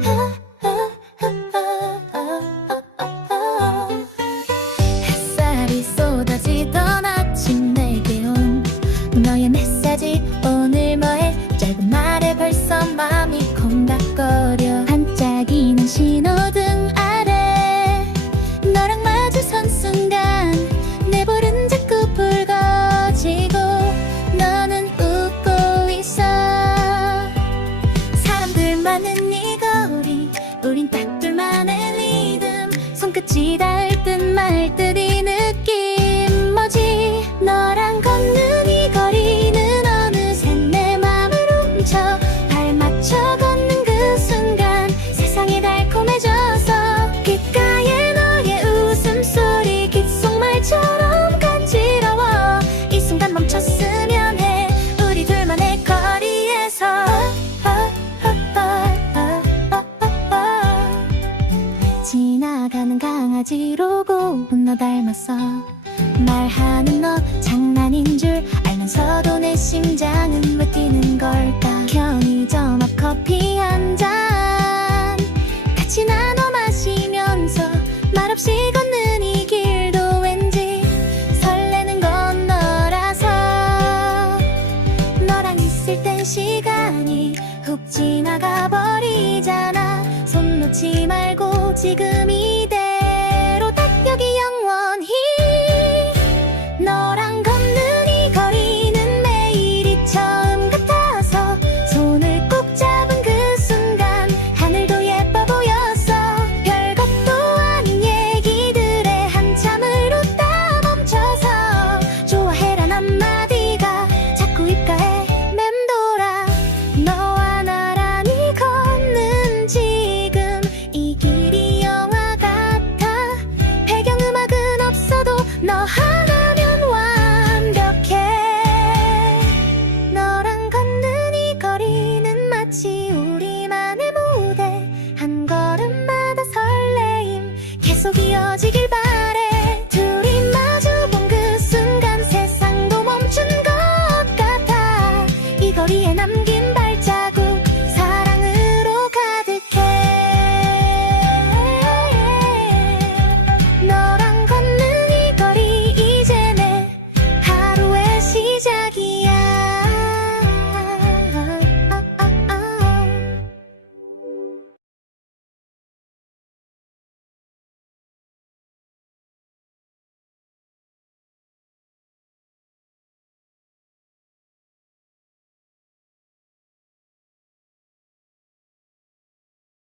huh? 끝이 닿을 듯 말 듯 이 느낌. 뭐지? 너랑 걷는 이 거리는 어느새 내 맘을 훔쳐 발 맞춰 걷는 그 순간 세상이 달콤해져서 귓가에 너의 웃음소리 귓속말처럼 간지러워. 이 순간 멈췄으면 해. 우리 둘만의 거리에서. 지나 가는 강아지로고 너 닮았어. 말하는 너 장난인 줄 알면서도 내 심장은 왜 뛰는 걸까? 편의점 앞 커피 한 잔. 같이 나눠 마시면서 말없이 걷는 이 길도 왠지 설레는 건 너라서. 너랑 있을 땐 시간이 훅 지나가 버리잖아. 손 놓지 말고 지금 이대 머리에 남기